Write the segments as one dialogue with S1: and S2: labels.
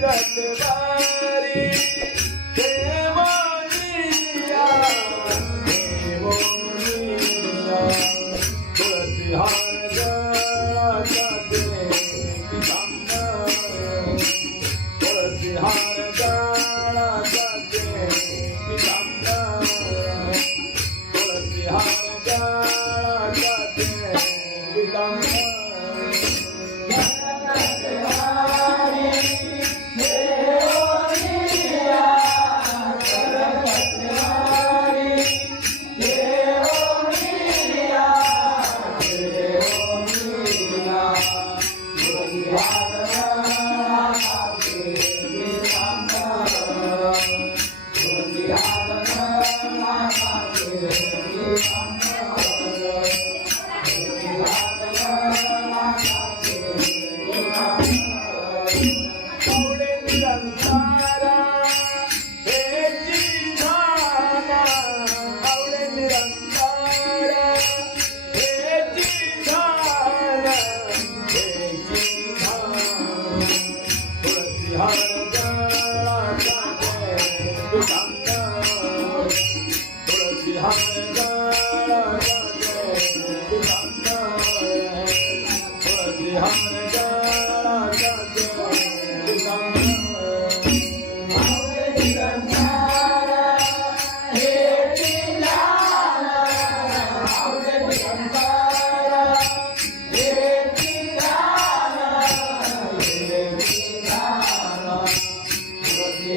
S1: ಕಟ್ಟವಾ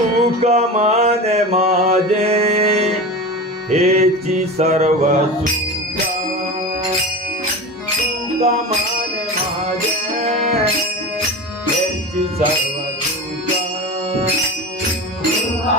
S1: तुका मान माझे. हेची सर्व सुखा तुका मान माझे. हेची सर्व सुखा तुका